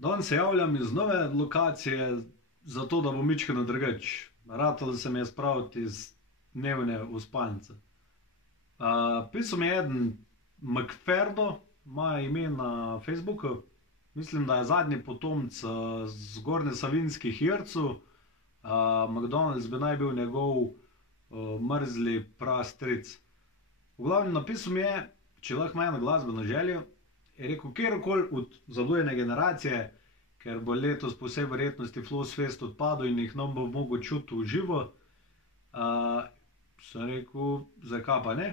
Danes se javljam iz nove lokacije, zato da bom mičkeno drugač. Ratalo se mi je spraviti iz dnevne v spalnice. Pisal mi je eden McFerdo, ima ime na Facebooku. Mislim, da je zadnji potomec Zgornje Savinjskih Ircev. McDonald's bi naj bil njegov mrzli prastric. V glavnem napisal mi je, če lahko ima eno glasbeno željo, je rekel, kjerkoli od zadojene generacije, ker bo letos po vsej verjetnosti Flossfest odpadel in jih ne bo mogel čuti v živo, sem rekel, zakaj pa ne?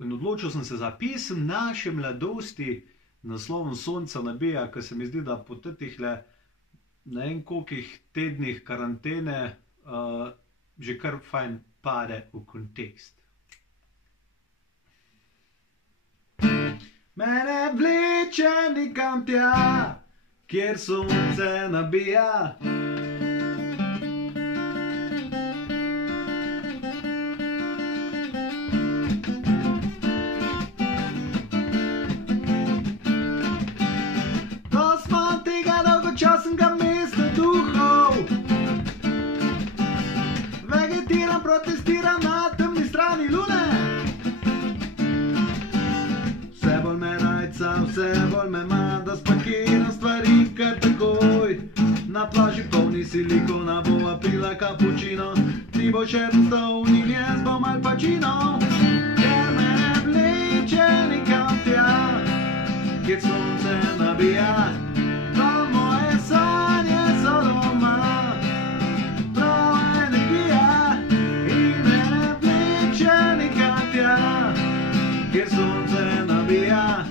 In odločil sem se za pesem naše mladosti naslovom Sonca nabija, ker se mi zdi, da po tetihle ne vem kolikih tednih karantene že kar fajn pade v kontekst. Mene vleče nikam tja, kjer sonce nabija. Ko smo tega dolgočasnega mesta duhov, vegetiram, protestiram na temni strani lune. Vse bolj me ima, da spakiram stvari kar takoj. Na plaži polni silikona bova pila kapučino, ti boš Ernstov in jaz bom Al Pacino. Ker me ne vleče nikam tja, kjer sonce nabija. Do moje sanje so doma, prava energija. In me ne vleče nikam tja, kjer sonce nabija.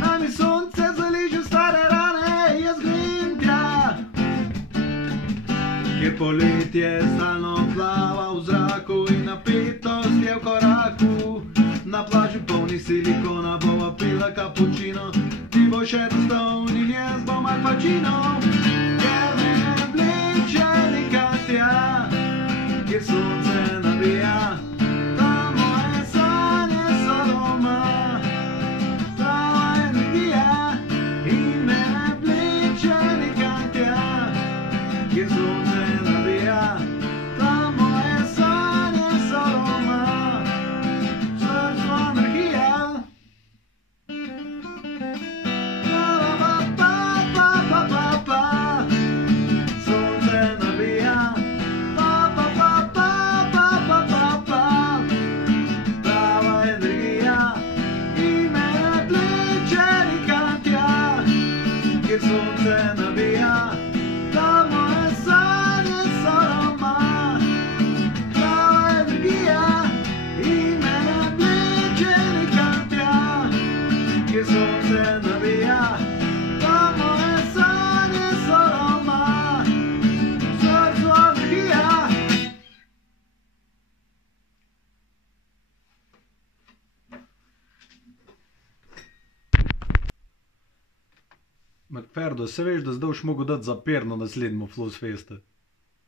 Naj mi sonce zaliže stare rane, jaz grem tja, kjer poletje stalno plava v zraku in napetost je v koraku. Na plaži polni silikona bova pila kapučino, ti boš Ernstov in jaz bom Al Pacino. Ker me ne vleče nikam tja, kjer sonce nabija. McFerdo, se veš, da zdaj boš mogel dati za perno naslednjemu Flossfestu.